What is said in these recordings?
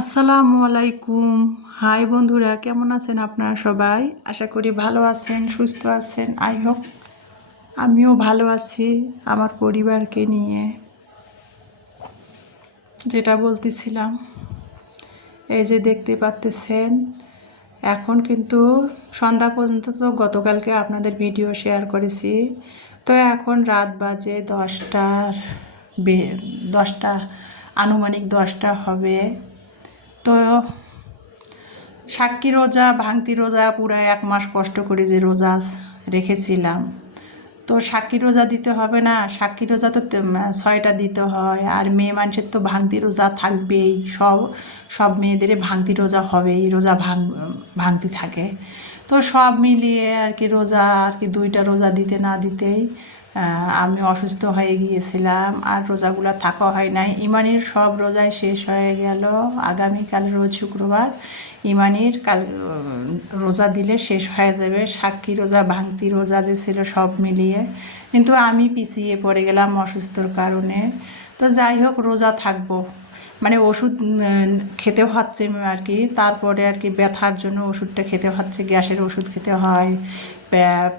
আসসালামু আলাইকুম। হাই বন্ধুরা, কেমন আছেন আপনারা সবাই? আশা করি ভালো আছেন, সুস্থ আছেন। আই হোপ আমিও ভালো আছি, আমার পরিবারকে নিয়ে। যেটা বলতেছিলাম, এই যে দেখতে পাচ্তেছেন, এখন কিন্তু সন্ধ্যা পর্যন্ত তো গতকালকে আপনাদের ভিডিও শেয়ার করেছি। তো এখন রাত বাজে দশটার দশটা, আনুমানিক দশটা হবে। তো সাক্ষী রোজা, ভাঙতি রোজা পুরো এক মাস কষ্ট করে যে রোজা রেখেছিলাম। তো সাক্ষী রোজা দিতে হবে না, সাক্ষী রোজা তো ছয়টা দিতে হয়। আর মেয়ে মানুষের তো ভাঙতি রোজা থাকবেই, সব সব মেয়েদের ভাঙতি রোজা হবেই, রোজা ভাঙ, ভাঙতি থাকে। তো সব মিলিয়ে আর কি রোজা, আর কি দুইটা রোজা দিতে না দিতেই আমি অসুস্থ হয়ে গিয়েছিলাম আর রোজাগুলো থাকা হয় নাই। ইমানির সব রোজাই শেষ হয়ে গেল। আগামীকাল রোজ শুক্রবার ইমানির কাল রোজা দিলে শেষ হয়ে যাবে। সাক্ষী রোজা, ভাঙতি রোজা যে ছিল সব মিলিয়ে। কিন্তু আমি পিছিয়ে পড়ে গেলাম অসুস্থর কারণে। তো যাই হোক, রোজা থাকব। মানে ওষুধ খেতে হচ্ছে আর কি। তারপরে আর কি ব্যথার জন্য ওষুধটা খেতে হচ্ছে, গ্যাসের ওষুধ খেতে হয়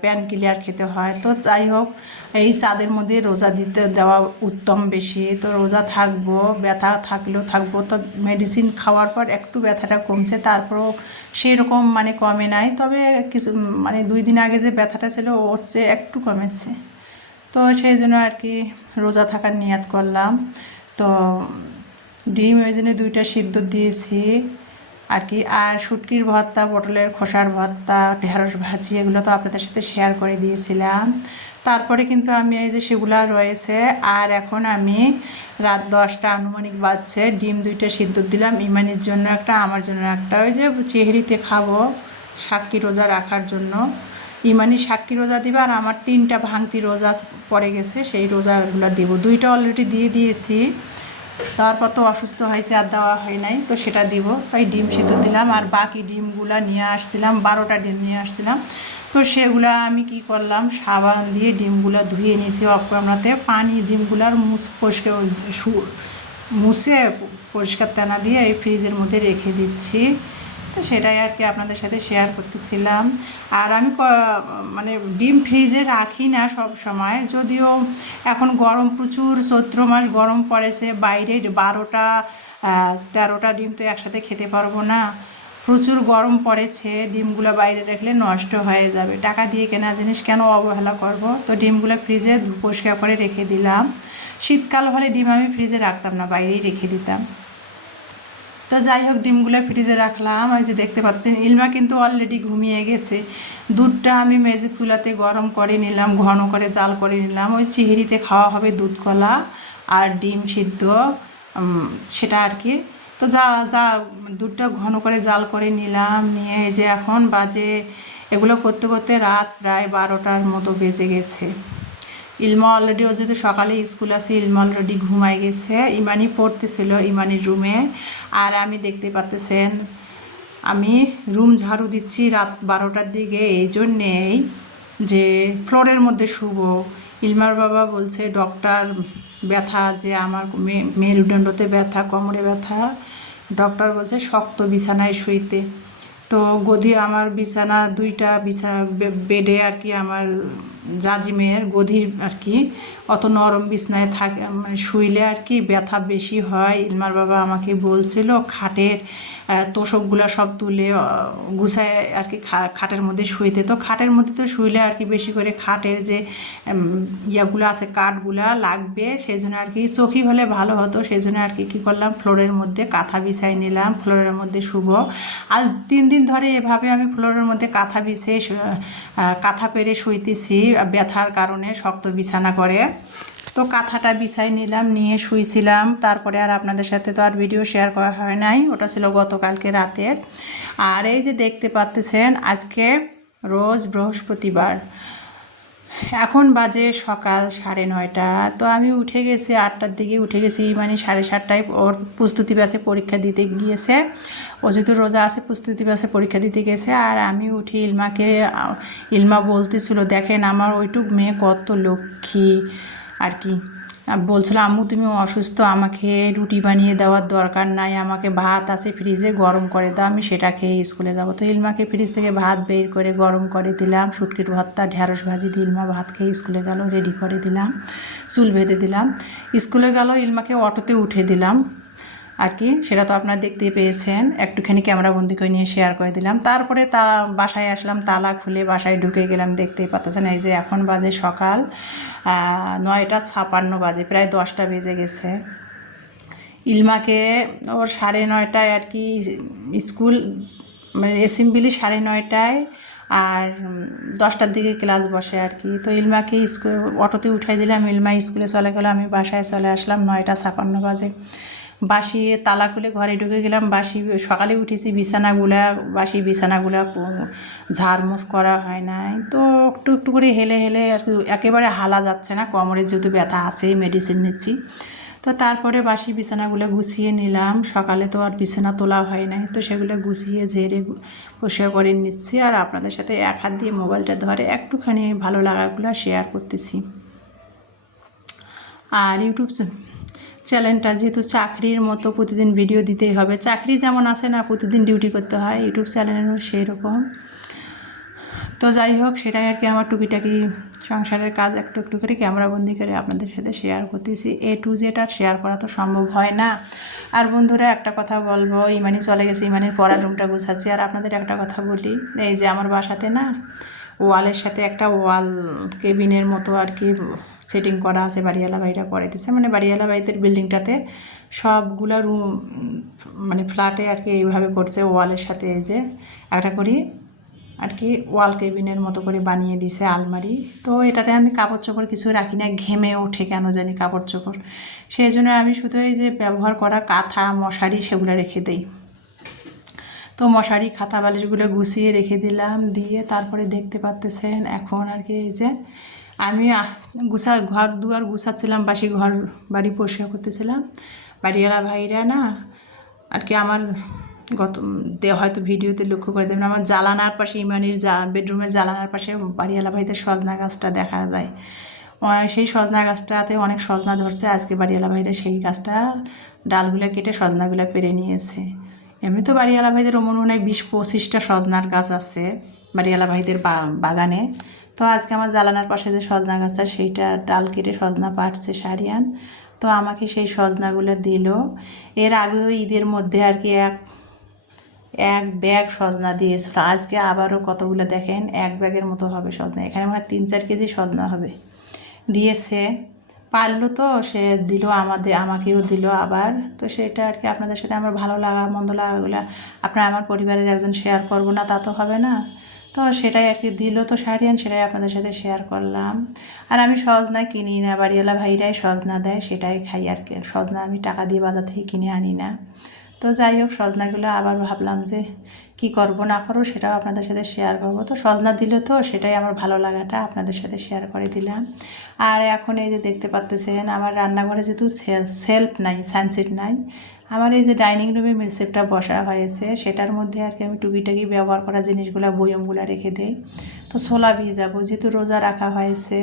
প্যান কিলিয়ার খেতে হয়। তো যাই হোক, এই চাঁদের মধ্যে রোজা দিতে দেওয়া উত্তম বেশি। তো রোজা থাকব, ব্যথা থাকলেও থাকব। তো মেডিসিন খাওয়ার পর একটু ব্যথাটা কমছে, তারপরও সেরকম মানে কমে নাই। তবে কিছু মানে দুই দিন আগে যে ব্যথাটা ছিল, ওর চেয়ে একটু কমেছে। তো সেই জন্য আর কি রোজা থাকার নিয়াত করলাম। তো ডিম ওই জন্য দুইটা সিদ্ধ দিয়েছি। আর কি, আর শুটকির ভর্তা, পটলের খোসার ভর্তা, ঢেঁড়স ভাজি, এগুলো তো আপনাদের সাথে শেয়ার করে দিয়েছিলাম। তারপরে কিন্তু আমি এই যে সেগুলা রয়েছে, আর এখন আমি রাত দশটা আনুমানিক বাজছে, ডিম দুইটা সিদ্ধ দিলাম। ইমানির জন্য একটা, আমার জন্য একটা। ওই যে চেহারিতে খাব, সাক্ষী রোজা রাখার জন্য। ইমানি সাক্ষী রোজা দিবে, আর আমার তিনটা ভাঙতি রোজা পড়ে গেছে, সেই রোজাগুলো দেবো। দুইটা অলরেডি দিয়ে দিয়েছি। তারপর তো অসুস্থ হয়েছে, আর দেওয়া হয় নাই, তো সেটা দিব। তাই ডিম সিদ্ধ দিলাম, আর বাকি ডিমগুলা নিয়ে আসছিলাম, বারোটা ডিম নিয়ে আসছিলাম। তো সেগুলো আমি কি করলাম, সাবান দিয়ে ডিমগুলো ধুয়ে নিয়েছি অপরাতে পানি ডিমগুলার মুছ পরিষ্কার মুছে পরিষ্কার তেনা দিয়ে এই ফ্রিজের মধ্যে রেখে দিচ্ছি। তো সেটাই আর কি আপনাদের সাথে শেয়ার করতেছিলাম। আর আমি মানে ডিম ফ্রিজে রাখি না সব সময়। যদিও এখন গরম প্রচুর, চৈত্র মাস গরম পড়েছে, বাইরে বারোটা তেরোটা ডিম তো একসাথে খেতে পারব না। প্রচুর গরম পড়েছে, ডিমগুলো বাইরে রাখলে নষ্ট হয়ে যাবে। টাকা দিয়ে কেনা জিনিস কেন অবহেলা করব? তো ডিমগুলো ফ্রিজে পরিষ্কার করে রেখে দিলাম। শীতকাল হলে ডিম আমি ফ্রিজে রাখতাম না, বাইরেই রেখে দিতাম। তো যাই হোক, ডিমগুলো ফ্রিজে রাখলাম। ওই যে দেখতে পাচ্ছেন, ইলমা কিন্তু অলরেডি ঘুমিয়ে গেছে। দুধটা আমি ম্যাজিক চুলাতে গরম করে নিলাম, ঘন করে জাল করে নিলাম। ওই চিহিরিতে খাওয়া হবে দুধ কলা আর ডিম সিদ্ধ সেটা আর কি। তো যা যা, দুধটা ঘন করে জাল করে নিলাম। নিয়ে এই যে এখন বাজে, এগুলো করতে করতে রাত প্রায় বারোটার মতো বেজে গেছে। ইলমা অলরেডি ও যদি সকালে স্কুল আছে, ইলমা অলরেডি ঘুমাই গেছে। ইমানি পড়তেছিল, ইমানির রুমে আর আমি দেখতে পাচ্তেছেন আমি রুম ঝাড়ু দিচ্ছি রাত বারোটার দিকে। এই জন্যেই যে ফ্লোরের মধ্যে শুভ ইলমার বাবা বলছে, ডক্টর, ব্যথা যে আমার মেরুদণ্ডতে ব্যথা, কোমরে ব্যথা। ডক্টর বলছে, শক্ত বিছানায় শুইতে। তো গদি আমার বিছানা, দুইটা বিছা বেডে আর কি আমার জাজিমের গদির আর কি অত নরম বিছনায় থাকে মানে শুইলে আর কি ব্যথা বেশি হয়। ইলমার বাবা আমাকে বলছিল, খাটের তোষকগুলো সব তুলে গুছায় আর কি খাটের মধ্যে শুইতে। তো খাটের মধ্যে তো শুইলে আর কি বেশি করে খাটের যে ইয়াগুলো আছে, কাঠগুলা লাগবে সেই জন্য আর কি চোখি হলে ভালো হতো। সেই জন্য আর কি কী করলাম, ফ্লোরের মধ্যে কাঁথা বিছাই নিলাম, ফ্লোরের মধ্যে শুভ আজ তিন দিন ধরে এভাবে আমি ফ্লোরের মধ্যে কাঁথা বিছিয়ে শু- কাঁথা পেরে শুইতেছি। ব্যথার কারণে শক্ত বিছানা করে। তো কাঁথাটা বিছাই নিলাম, নিয়ে শুয়েছিলাম তারপরে আর আপনাদের সাথে তো আর ভিডিও শেয়ার করা হয় নাই। ওটা ছিল গতকালকে রাতের। আর এই যে দেখতে পাচ্তেছেন আজকে রোজ বৃহস্পতিবার। এখন বাজে সকাল সাড়ে নয়টা, তো আমি উঠে গেছি আটটার দিকে, উঠে গেছি মানে সাড়ে সাতটায়। ওর প্রস্তুতি ব্যাসে পরীক্ষা দিতে গিয়েছে। ও যেহেতু রোজা আছে, প্রস্তুতি ব্যাসে পরীক্ষা দিতে গেছে। আর আমি উঠে ইলমাকে ইলমা বলতেছিল, দেখেন আমার ওইটুক মেয়ে কত লক্ষ্মী। আর কি। বলছিল, আম্মু, তুমি অসুস্থ, আমাকে রুটি বানিয়ে দেওয়ার দরকার নাই, আমাকে ভাত আছে ফ্রিজে গরম করে দাও, আমি সেটা খেয়ে স্কুলে যাব। তো ইলমাকে ফ্রিজ থেকে ভাত বের করে গরম করে দিলাম, শুটকির ভর্তা ঢ্যাঁড়স ভাজি দিয়ে ইলমা ভাত খেয়ে স্কুলে গেল রেডি করে দিলাম, চুল বেঁধে দিলাম। স্কুলে গেল, ইলমাকে অটোতে উঠে দিলাম। আর কি, সেটা তো আপনারা দেখতেই পেয়েছেন। একটুখানি ক্যামেরা বন্দি করে নিয়ে শেয়ার করে দিলাম। তারপরে তা, বাসায় আসলাম, তালা খুলে বাসায় ঢুকে গেলাম, দেখতেই পাচ্ছেন এই যে এখন বাজে সকাল নয়টা ছাপান্ন বাজে, প্রায় দশটা বেজে গেছে। ইলমাকে ওর সাড়ে নয়টায় আর কি স্কুল মানে অ্যাসেম্বলি সাড়ে নয়টায় আর দশটার দিকে ক্লাস বসে আর কি। তো ইলমাকে স্কুল, অটোতে উঠাই দিলাম। ইলমা স্কুলে চলে গেলো, আমি বাসায় চলে আসলাম নয়টা ছাপান্ন বাজে। বাসি তালা খুলে ঘরে ঢুকে গেলাম, বাসি সকালে উঠেছি, বিছানাগুলা, বাসি বিছানাগুলা ঝাড়মোছ করা হয় নাই। তো একটু একটু করে হেলে হেলে আর কি, একেবারে হালা যাচ্ছে না, কোমরে যেহেতু ব্যথা আছেই মেডিসিন নিচ্ছি। তো তারপরে বাসি বিছানাগুলো গুছিয়ে নিলাম, সকালে তো আর বিছানা তোলা হয় নাই, তো সেগুলো গুছিয়ে ঝেড়ে পরিষ্কার করে নিচ্ছি। আর আপনাদের সাথে এক হাত দিয়ে মোবাইলটা ধরে একটুখানি ভালো লাগাগুলো শেয়ার করতেছি। আর ইউটিউব চ্যানেলটা যেহেতু চাকরির মতো প্রতিদিন ভিডিও দিতেই হবে। চাকরি যেমন আছে না, প্রতিদিন ডিউটি করতে হয় ইউটিউব চ্যানেলেরও সেই রকম তো যাই হোক, সেটাই আর কি আমার টুকিটাকি সংসারের কাজ, একটু একটু করে ক্যামেরাবন্দি করে আপনাদের সাথে শেয়ার করতেছি। এ টু জেড আর শেয়ার করা তো সম্ভব হয় না। আর বন্ধুরা, একটা কথা বলব, ইমানি চলে গেছে, ইমানির পড়ার রুমটা গুছাচ্ছি। আর আপনাদের একটা কথা বলি, এই যে আমার বাসাতে না ওয়ালের সাথে একটা ওয়াল কেবিনের মতো আর কি সেটিং করা আছে, বাড়িওয়ালা বাড়িটা করে দিচ্ছে মানে বাড়িওয়ালা বাড়িতে বিল্ডিংটাতে সবগুলো রুম মানে ফ্ল্যাটে আর কি এইভাবে করছে ওয়ালের সাথে এই যে একটা করি আর কি ওয়াল কেবিনের মতো করে বানিয়ে দিছে আলমারি। তো এটাতে আমি কাপড় চোপড় কিছু রাখি না, ঘেমে ওঠে কেন জানি কাপড় চোপড়। সেই জন্য আমি শুধু এই যে ব্যবহার করা কাঁথা, মশারি সেগুলো রেখে দেই। তো মশারি, খাতা, বালিশগুলো গুছিয়ে রেখে দিলাম, দিয়ে তারপরে দেখতে পারতেছেন এখন আর কি এই যে আমি গুছা, ঘর দুয়ার গুছাচ্ছিলাম, বাসি ঘর, বাড়ি পরিষ্কার করতেছিলাম। বাড়িওয়ালা ভাইরা না আর কি আমার গত হয়তো ভিডিওতে লক্ষ্য করে দেবেন, আমার জ্বালানার পাশে, ইমানির জা বেডরুমের জ্বালানার পাশে বাড়িওয়ালা ভাইদের সজনা গাছটা দেখা যায়। সেই সজনা গাছটাতে অনেক সজনা ধরছে, আজকে বাড়িওয়ালা ভাইরা সেই গাছটা ডালগুলো কেটে সজনাগুলো পেরে নিয়েছে। এমনি তো বাড়িওয়ালা ভাইদের অমন মনে হয় বিশ পঁচিশটা সজনার গাছ আছে বাড়িওয়ালা ভাইদের বাগানে। তো আজকে আমার জ্বালানার পাশে যে সজনা গাছটা, সেইটা ডাল কেটে সজনা পাটছে সারিয়ান। তো আমাকে সেই সজনাগুলো দিল। এর আগেও ঈদের মধ্যে আর কি এক এক ব্যাগ সজনা দিয়েছিল। আজকে আবারও কতগুলো দেখেন? এক ব্যাগের মতো হবে সজনা। এখানে আমার তিন চার কেজি সজনা হবে। দিয়েছে। পারল তো, সে দিল আমাদের, আমাকেও দিল আবার। তো সেটা আর কি আপনাদের সাথে আমার ভালো লাগা, মন্দ লাগাগুলো আপনার আমার পরিবারের একজন শেয়ার করব না, তা তো হবে না। তো সেটাই আর কি দিল তো সারিয়ান, সেটাই আপনাদের সাথে শেয়ার করলাম। আর আমি সজনা কিনি না, বাড়িওয়ালা ভাইরাই সজনা দেয়, সেটাই খাই আর কি। সজনা আমি টাকা দিয়ে বাজার থেকে কিনে আনি না। তো যাই হোক, সজনাগুলো আবার ভাবলাম যে কি করব না করব সেটাও আপনাদের সাথে শেয়ার করব। তো সজনা দিলে তো সেটাই আমার ভালো লাগাটা আপনাদের সাথে শেয়ার করে দিলাম। আর এখন এই যে দেখতে পাচ্তেছেন আমার রান্নাঘরে যেহেতু সেলফ নাই সানসেট নাই, আমার এই যে ডাইনিং রুমে মিলসেপটা বসা হয়েছে, সেটার মধ্যে আর কি আমি টুকিটাকি ব্যবহার করা জিনিসগুলো বয়মগুলো রেখে দেই। তো ছোলা ভিজাবো, যেহেতু রোজা রাখা হয়েছে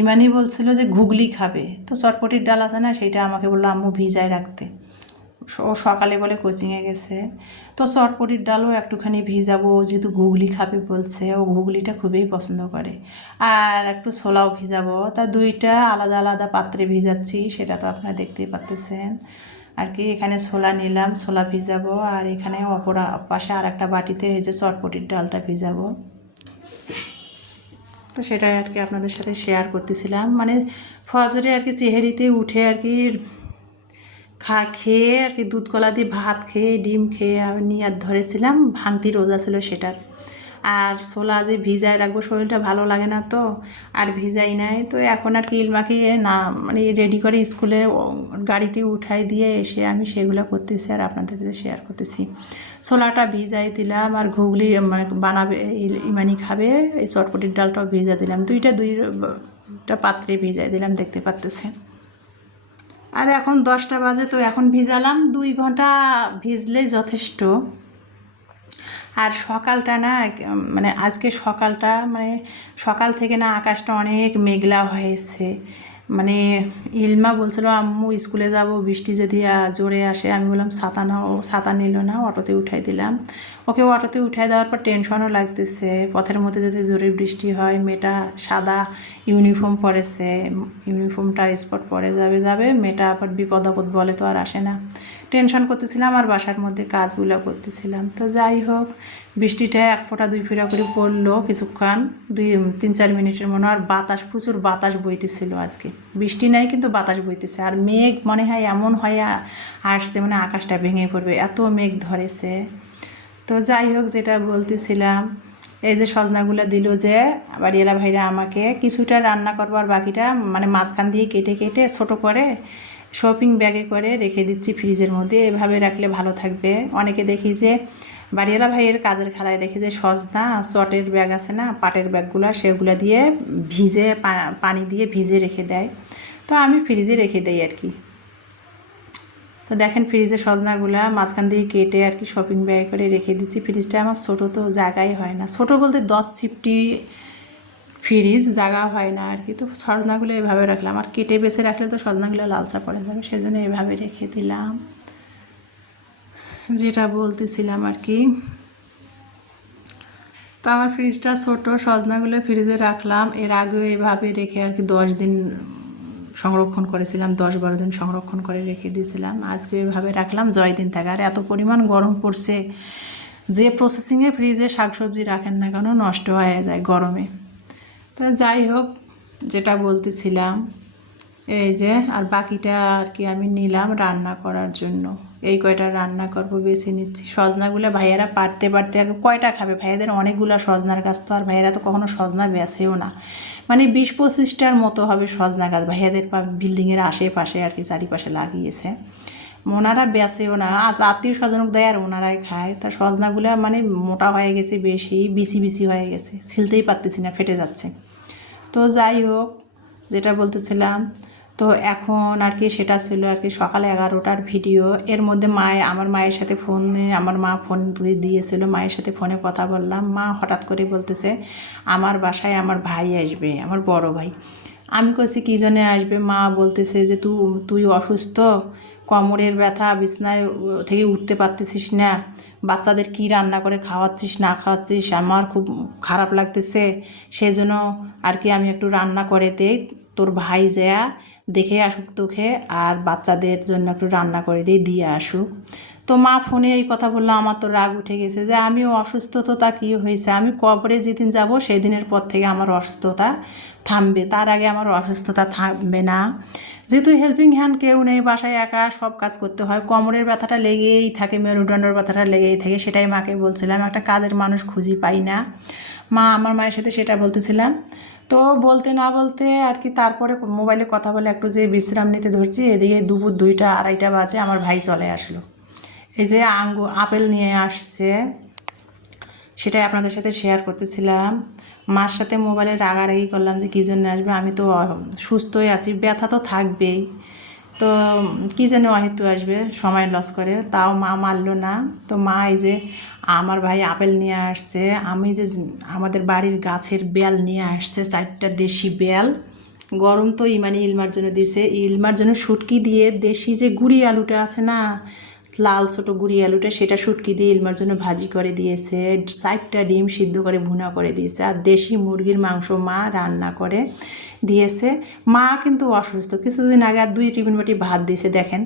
ইমানি বলছিল যে ঘুগলি খাবে। তো চটপটির ডাল আছে না, সেটা আমাকে বলল, আম্মু ভিজায় রাখতে। ও সকালে বলে কোচিংয়ে গেছে। তো চটপটির ডালও একটুখানি ভিজাবো যেহেতু ঘুগলি খাবে বলছে, ও ঘুগলিটা খুবই পছন্দ করে। আর একটু ছোলাও ভিজাবো, তা দুইটা আলাদা আলাদা পাত্রে ভিজাচ্ছি, সেটা তো আপনারা দেখতেই পাচ্তেছেন আর কি, এখানে ছোলা নিলাম, ছোলা ভিজাবো, আর এখানে অপর পাশে আর একটা বাটিতে এই যে চটপটির ডালটা ভিজাবো। তো সেটাই আর কি আপনাদের সাথে শেয়ার করতেছিলাম। মানে ফজরে আর কি চেহারিতে উঠে আর কি খা, খেয়ে আর কি দুধ, কলা দিয়ে ভাত খেয়ে, ডিম খেয়ে আমি নিয়ে আর ধরেছিলাম। ভাঙতি রোজা ছিল সেটার। আর ছোলা যে ভিজায় রাখব, শরীরটা ভালো লাগে না তো, আর ভিজাই নাই। তো এখন আর কি ইলমাকে না মানে রেডি করে স্কুলে গাড়িতে উঠাই দিয়ে এসে আমি সেগুলো করতেছি আর আপনাদের সাথে শেয়ার করতেছি। ছোলাটা ভিজাই দিলাম আর ঘুগলি মানে বানাবে ইমানি খাবে, এই চটপটির ডালটাও ভিজা দিলাম। দুইটা দুইটা পাত্রে ভিজাই দিলাম, দেখতে পাচ্তেছেন আর এখন দশটা বাজে তো এখন ভিজালাম, দুই ঘণ্টা ভিজলে যথেষ্ট। আর সকালটা না মানে আজকে সকালটা মানে সকাল থেকে না আকাশটা অনেক মেঘলা হয়েছে। মানে ইলমা বলছিল, আম্মু, স্কুলে যাব, বৃষ্টি যদি জোরে আসে। আমি বললাম ছাতা ও ছাতা নিল না, অটোতে উঠাই দিলাম। ওকে অটোতে উঠাই দেওয়ার পর টেনশনও লাগতেছে। পথের মধ্যে যদি জোরে বৃষ্টি হয়, মেয়েটা সাদা ইউনিফর্ম পরেছে, ইউনিফর্মটা স্পট পরে যাবে যাবে, মেয়েটা আবার বিপদ আপদ বলে তো আর আসে না। টেনশন করতেছিলাম আর বাসার মধ্যে কাজগুলো করতেছিলাম। তো যাই হোক, বৃষ্টিটা এক ফোঁটা দুই ফোঁটা করে পড়ল কিছুক্ষণ, দুই, তিন, চার মিনিটের মনে আর বাতাস, প্রচুর বাতাস বইতেছিল আজকে। বৃষ্টি নাই কিন্তু বাতাস বইতেছে, আর মেঘ মনে হয় এমন হয় আসছে মানে আকাশটা ভেঙে পড়বে, এত মেঘ ধরেছে। তো যাই হোক, যেটা বলতেছিলাম, এই যে সজনাগুলো দিল যে, বাড়িওয়ালা ভাইরা আমাকে, কিছুটা রান্না করব আর বাকিটা মানে মাঝখান দিয়ে কেটে কেটে ছোট করে শপিং ব্যাগে করে রেখে দিচ্ছি ফ্রিজের মধ্যে। এভাবে রাখলে ভালো থাকবে। অনেকে দেখি যে, বাড়িওয়ালা ভাইয়ের কাজের খেলায় দেখি যে, সজনা চটের ব্যাগ আছে না, পাটের ব্যাগগুলো সেগুলো দিয়ে ভিজে পানি দিয়ে ভিজে রেখে দেয়। তো আমি ফ্রিজে রেখে দেই আর কি। তো দেখেন ফ্রিজে সজনাগুলা মাঝখান দিয়ে কেটে আর কি শপিং ব্যাগ করে রেখে দিচ্ছি। ফ্রিজটা আমার ছোটো তো জায়গাই হয় না। ছোটো বলতে দশ চিপটি ফ্রিজ, জাগা হয় না আর কি তো সজনাগুলো এভাবে রাখলাম। আর কেটে বেছে রাখলে তো সজনাগুলো লালচা পড়ে যাবে, সেজন্য এভাবে রেখে দিলাম। যেটা বলতেছিলাম আর কি তো আমার ফ্রিজটা ছোট, সজনাগুলো ফ্রিজে রাখলাম। এর আগেও এভাবে রেখে আর কি দশ দিন সংরক্ষণ করেছিলাম, দশ বারো দিন সংরক্ষণ করে রেখে দিয়েছিলাম। আজকে এভাবে রাখলাম, জয় দিন থাকে আর এত পরিমাণ গরম পড়ছে যে প্রসেসিংয়ে ফ্রিজে শাকসবজি রাখেন না কেন নষ্ট হয়ে যায় গরমে। তো যাই হোক, যেটা বলতেছিলাম, এই যে, আর বাকিটা আর কি আমি নিলাম রান্না করার জন্য। এই কয়টা রান্না করব বেছে নিচ্ছি। সজনাগুলো ভাইয়ারা পারতে পারতে আর কয়টা খাবে? ভাইয়াদের অনেকগুলো সজনার গাছ তো, আর ভাইয়ারা তো কখনো সজনা বেছেও না। মানে বিশ পঁচিশটার মতো হবে সজনা গাছ। ভাইয়াদের বিল্ডিংয়ের আশেপাশে আর কি চারিপাশে লাগিয়েছে। ওনারা বেছেও না আত্মীয় স্বজনক দেয় আর ওনারাই খায়। তা সজনাগুলো মানে মোটা হয়ে গেছে, বেশি, বিসি বিসি হয়ে গেছে, ছিলতেই পারতেছি না, ফেটে যাচ্ছে। তো যাই হোক, যেটা বলতেছিলাম, তো এখন আর কি সেটা ছিল আর কি সকাল এগারোটার ভিডিও। এর মধ্যে মায়ে, আমার মায়ের সাথে ফোনে, আমার মা ফোন দিয়েছিল, মায়ের সাথে ফোনে কথা বললাম। মা হঠাৎ করে বলতেছে, আমার বাসায় আমার ভাই আসবে, আমার বড় ভাই। আমি কইছি, কী জন্যে আসবে? মা বলতেছে যে তুই অসুস্থ? কোমরের ব্যথা, বিছনায় থেকে উঠতে পারতেছিস না, বাচ্চাদের কি রান্না করে খাওয়াচ্ছিস, না খাওয়াচ্ছিস, আমার খুব খারাপ লাগতেছে। সেই জন্য আর কি আমি একটু রান্না করে দেই, তোর ভাই যেয়া দেখে আসুক তোকে, আর বাচ্চাদের জন্য একটু রান্না করে দিয়ে দিয়ে আসুক। তো মা ফোনে এই কথা বলল, আমার তো রাগ উঠে গেছে যে আমি অসুস্থতা কী হয়েছে? আমি কবরে যেদিন যাব সেই দিনের পর থেকে আমার অসুস্থতা থামবে, তার আগে আমার অসুস্থতা থামবে না। যেহেতু হেল্পিং হ্যান্ড কেউ নেই, বাসায় একা সব কাজ করতে হয়, কোমরের ব্যথাটা লেগেই থাকে, মেরুদণ্ডের ব্যথাটা লেগেই থাকে, সেটাই মাকে বলছিলাম। একটা কাজের মানুষ খুঁজি পাই না। মা আমার মায়ের সাথে সেটা বলতেছিলাম। তো বলতে না বলতে আর কি তারপরে মোবাইলে কথা বলে একটু যে বিশ্রাম নিতে ধরছি, এদিকে দুপুর দুইটা আড়াইটা বাজে আমার ভাই চলে আসলো। এই যে আঙ্গু, আপেল নিয়ে আসছে। সেটাই আপনাদের সাথে শেয়ার করতেছিলাম। মার সাথে মোবাইলে রাগারাগি করলাম যে কী জন্য আসবে? আমি তো সুস্থই আছি, ব্যথা তো থাকবেই। তো কী জন্য অহেতু আসবে? সময় লস করে। তাও মা মানলো না। তো মা এই যে আমার ভাই আপেল নিয়ে আসছে, আমি যে আমাদের বাড়ির গাছের বেল নিয়ে আসছে, চারটা দেশি বেল। গরম তো ইমানি ইলমার জন্য দিছে। ইলমার জন্য শুটকি দিয়ে দেশি যে গুড়ি আলুটা আছে না লাল ছোটো গুঁড়ি আলুটা সেটা শুটকি দিয়ে ইলমার জন্য ভাজি করে দিয়েছে সাইডটা ডিম সিদ্ধ করে ভুনা করে দিয়েছে আর দেশি মুরগির মাংস মা রান্না করে দিয়েছে। মা কিন্তু অসুস্থ। কিছুদিন আগে আর দুই টিফিন বাটি ভাত দিয়েছে, দেখেন।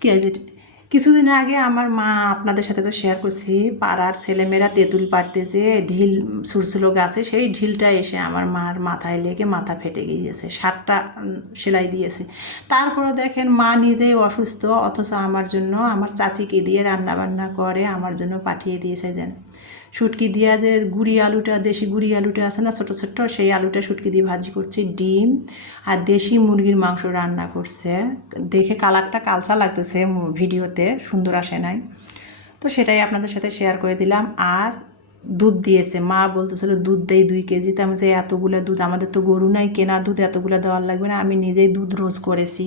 কি হয়েছে? কিছুদিন আগে আমার মা আপনাদের সাথে তো শেয়ার করছি, পাড়ার ছেলেমেয়েরা তেঁতুল পাড়তেছে, ঢিল সুরসুলো গাছে, সেই ঢিলটা এসে আমার মার মাথায় লেগে মাথা ফেটে গিয়েছে সাতটা সেলাই দিয়েছে। তারপরে দেখেন মা নিজেই অসুস্থ, অথচ আমার জন্য, আমার চাচিকে দিয়ে রান্না বান্না করে, আমার জন্য পাঠিয়ে দিয়েছে, যেন শুটকি দিয়া যে গুড়ি আলুটা, দেশি গুড়ি আলুটা আছে না ছোটো ছোট্ট, সেই আলুটা শুটকি দিয়ে ভাজি করছে ডিম আর দেশি মুরগির মাংস রান্না করছে। দেখে কালারটা কালচা লাগতেছে ভিডিওতে, সুন্দর আসে নাই। তো সেটাই আপনাদের সাথে শেয়ার করে দিলাম। আর দুধ দিয়েছে। মা বলতেছিল, দুধ দেয় দুই কেজি। তো আমি যে এতগুলো দুধ, আমাদের তো গরু নাই, কেনা দুধ এতগুলো দেওয়ার লাগবে না। আমি নিজেই দুধ রোজ করেছি,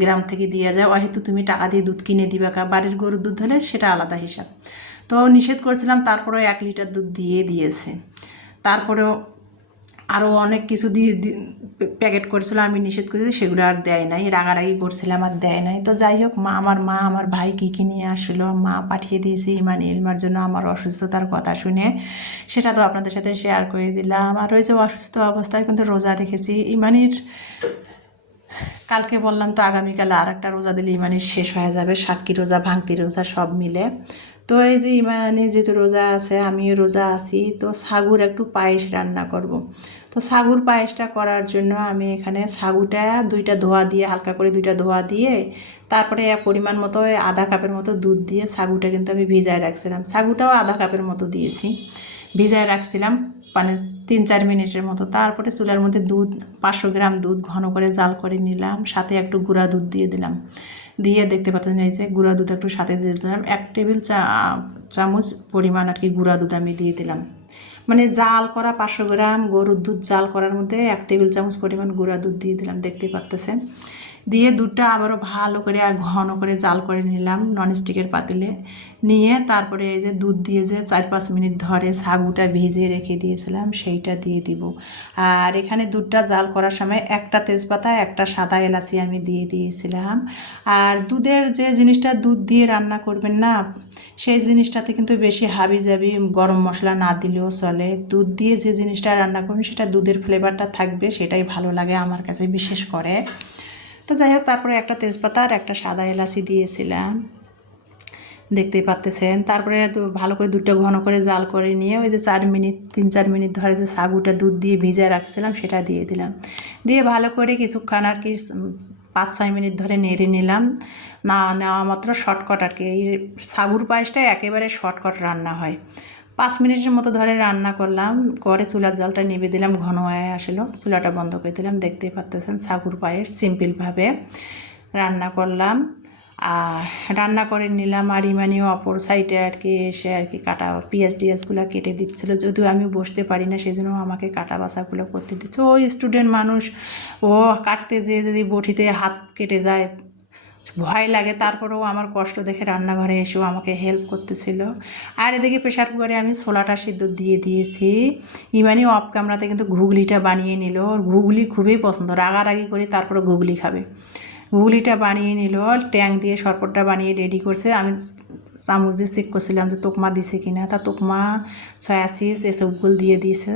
গ্রাম থেকে দিয়ে যায় হয়তো তুমি টাকা দিয়ে দুধ কিনে দিবে কা। বাড়ির গরুর দুধ হলে সেটা আলাদা হিসাব। তো নিষেধ করেছিলাম, তারপরেও এক লিটার দুধ দিয়ে দিয়েছে। তারপরেও আরও অনেক কিছু দিয়ে প্যাকেট করেছিল, আমি নিষেধ করেছি, সেগুলো আর দেয় নাই। রাগারাগি করছিলাম, আর দেয় নাই। তো যাই হোক, মা, আমার মা, আমার ভাই কী কী নিয়ে আসলো, মা পাঠিয়ে দিয়েছে ইমান এলমার জন্য আমার অসুস্থতার কথা শুনে। সেটা তো আপনাদের সাথে শেয়ার করে দিলাম। আর ওই যে অসুস্থ অবস্থায় কিন্তু রোজা রেখেছি, ইমানির কালকে বললাম তো আগামীকাল আর একটা রোজা দিলে ইমানি শেষ হয়ে যাবে সাক্ষী রোজা, ভাঙতি রোজা সব মিলে। তো এই যে ইমানি যেহেতু রোজা আছে, আমিও রোজা আছি, তো সাগুর একটু পায়েস রান্না করব। তো সাগুর পায়েসটা করার জন্য আমি এখানে সাগুটা দুইটা ধোয়া দিয়ে, হালকা করে দুইটা ধোয়া দিয়ে, তারপরে এক পরিমাণ মতো আধা কাপের মতো দুধ দিয়ে সাগুটা কিন্তু আমি ভিজায় রাখছিলাম। সাগুটাও আধা কাপের মতো দিয়েছি, ভিজায় রাখছিলাম। মানে তিন চার মিনিটের মতো। তারপরে চুলার মধ্যে দুধ, পাঁচশো গ্রাম দুধ ঘন করে জাল করে নিলাম। সাথে একটু গুঁড়া দুধ দিয়ে দিলাম। দিয়ে দেখতে পাচ্ছেন এই যে গুঁড়া দুধ একটু সাথে দিয়ে দিলাম। এক টেবিল চা, চামচ পরিমাণ আর কি গুঁড়া দুধ আমি দিয়ে দিলাম। মানে জাল করা পাঁচশো গ্রাম গরুর দুধ জাল করার মধ্যে এক টেবিল চামচ পরিমাণ গুঁড়া দুধ দিয়ে দিলাম। দেখতে পাচ্তেছেন দিয়ে দুধটা আবারও ভালো করে আর ঘন করে জাল করে নিলাম ননস্টিকের পাতিলে। নিয়ে তারপরে এই যে দুধ দিয়ে যে চার পাঁচ মিনিট ধরে সাগুটা ভিজিয়ে রেখে দিয়েছিলাম, সেইটা দিয়ে দিব। আর এখানে দুধটা জাল করার সময় একটা তেজপাতা, একটা সাদা এলাচি আমি দিয়ে দিয়েছিলাম। আর দুধের যে জিনিসটা দুধ দিয়ে রান্না করবেন না, সেই জিনিসটাতে কিন্তু বেশি হাবি জাবি গরম মশলা না দিলেও চলে। দুধ দিয়ে যে জিনিসটা রান্না করবেন, সেটা দুধের ফ্লেভারটা থাকবে, সেটাই ভালো লাগে আমার কাছে বিশেষ করে। তো যাই হোক, তারপরে একটা তেজপাতা আর একটা সাদা এলাচি দিয়েছিলাম। দেখতেই পাচ্তেছেন। তারপরে ভালো করে দুধটা ঘন করে জাল করে নিয়ে ওই যে চার মিনিট, তিন চার মিনিট ধরে যে সাগুটা দুধ দিয়ে ভিজায় রাখছিলাম, সেটা দিয়ে দিলাম। দিয়ে ভালো করে কিছুক্ষণ আর কি পাঁচ, ছয় মিনিট ধরে নেড়ে নিলাম। না, নেওয়া মাত্র শর্টকাট আর কি। এই সাগুর পায়েসটা একেবারে শর্টকাট রান্না হয়। পাঁচ মিনিটের মতো ধরে রান্না করলাম, করে চুলার জলটা নিবে দিলাম, ঘন হয়ে আসলো। চুলাটা বন্ধ করে দিলাম, দেখতেই পাচ্তেছেন সাগুর পায়েস সিম্পলভাবে রান্না করলাম। আর রান্না করে নিলাম আর ইমানিও অপর সাইডে আর কি, এসে আর কি কাটা পিঁয়াজ টিয়াজগুলো কেটে দিচ্ছিল। যদিও আমি বসতে পারি না সেই জন্য আমাকে কাটা বাসাগুলো করতে দিচ্ছে। ওই স্টুডেন্ট মানুষ, ও কাটতে যেয়ে যদি বটিতে হাত কেটে যায় ভয় লাগে। তারপরেও আমার কষ্ট দেখে রান্নাঘরে এসেও আমাকে হেল্প করতেছিল। আর এদিকে প্রেশার কুকারে আমি ছোলাটা সিদ্ধ দিয়ে দিয়েছি। ইমানি অফ ক্যামেরাতে কিন্তু ঘুগলিটা বানিয়ে নিল। ঘুগলি খুবই পছন্দ। রাগারাগি করে তারপরে ঘুগলি খাবে। ঘুগলিটা বানিয়ে নিল। ট্যাং দিয়ে শরবতটা বানিয়ে রেডি করছে। আমি চামচ দিয়ে চেক করছিলাম যে তোকমা দিছে কিনা। তা তোকমা সয়াসিস এসবগুলো দিয়ে দিয়েছে।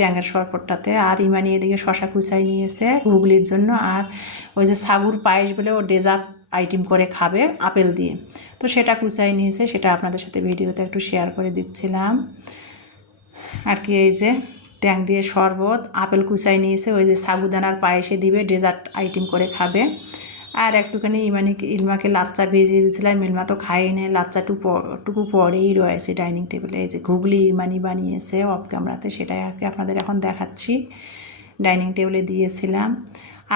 ট্যাঙের শরবতটাতে, আর ইমানি এদিকে শশা কুচাই নিয়েছে ঘুগলির জন্য, আর ওই যে সাগুর পায়েস বলে ও ডেজার্ট আইটেম করে খাবে আপেল দিয়ে। তো সেটা কুচাই নিয়েছে, সেটা আপনাদের সাথে ভিডিওতে একটু শেয়ার করে দিচ্ছিলাম। আর কি এই যে ট্যাং দিয়ে শরবত, আপেল কুচাই নিয়েছে, ওই যে সাগুদানার পায়েসে দিবে, ডেজার্ট আইটেম করে খাবে। আর একটুখানি ইমানিকে ইলমাকে লাচ্চা ভেজিয়ে দিয়েছিলাম। ইলমা তো খাইনি লাচ্চা টু টুকু পরেই রয়েছে ডাইনিং টেবিলে। এই যে ঘুগলি ইমানি বানিয়েছে অফ ক্যামেরাতে, সেটাই আর আপনাদের এখন দেখাচ্ছি। ডাইনিং টেবিলে দিয়েছিলাম।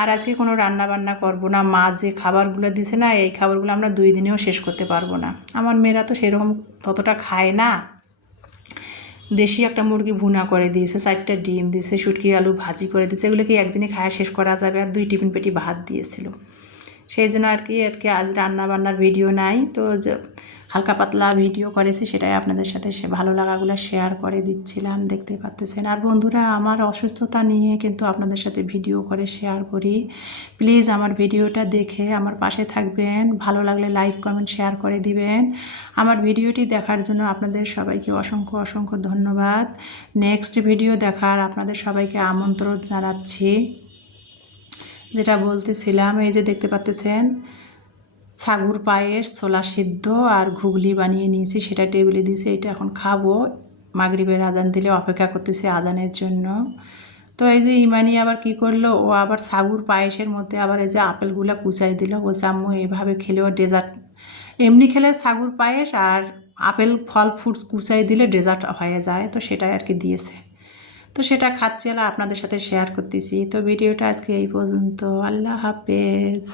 আর আজকে কোনো রান্না বান্না করব না। মা যে খাবারগুলো দিছে না, এই খাবারগুলো আমরা দুই দিনেও শেষ করতে পারব না। আমার মেয়েরা তো সেরকম ততটা খায় না। দেশি একটা মুরগি ভুনা করে দিয়েছে, চারটা ডিম দিয়েছে, শুটকি আলু ভাজি করে দিয়েছে। এগুলো কি একদিনে খাওয়া শেষ করা যাবে? আর দুই টিফিন পেটি ভাত দিয়েছিল। সেই জন্য আর কি আর কি আজ রান্না বান্নার ভিডিও নাই। তো হালকা পাতলা ভিডিও করেছে, সেটাই আপনাদের সাথে সে ভালো লাগাগুলো শেয়ার করে দিচ্ছিলাম, দেখতে পাচ্তেছেন। আর বন্ধুরা, আমার অসুস্থতা নিয়ে কিন্তু আপনাদের সাথে ভিডিও করে শেয়ার করি। প্লিজ আমার ভিডিওটা দেখে আমার পাশে থাকবেন। ভালো লাগলে লাইক কমেন্ট শেয়ার করে দিবেন। আমার ভিডিওটি দেখার জন্য আপনাদের সবাইকে অসংখ্য অসংখ্য ধন্যবাদ। নেক্সট ভিডিও দেখার আপনাদের সবাইকে আমন্ত্রণ জানাচ্ছি। যেটা বলতেছিলাম, এই যে দেখতে পাচ্তেছেন, সাগুর পায়েস ছোলা সিদ্ধ আর ঘুগলি বানিয়ে নিয়েছি, সেটা টেবিলে দিয়েছি, এটা এখন খাব। মাগরিবের আজান দিলে অপেক্ষা করতেছি আজানের জন্য। তো এই যে ইমানি আবার কি করল, ও আবার সাগুর পায়েসের মধ্যে আবার এই যে আপেলগুলা কুচাই দিল, বলছে, আম্মু, এভাবে খেলেও ডেজার্ট এমনি খেলে সাগুর পায়েস আর আপেল ফল ফ্রুটস কুচাই দিলে ডেজার্ট হয়ে যায়, তো সেটাই আর কি দিয়েছে। তো সেটা খাচ্ছি আর আপনাদের সাথে শেয়ার করতেছি। তো ভিডিওটা আজকে এই পর্যন্ত। আল্লাহ হাফেজ।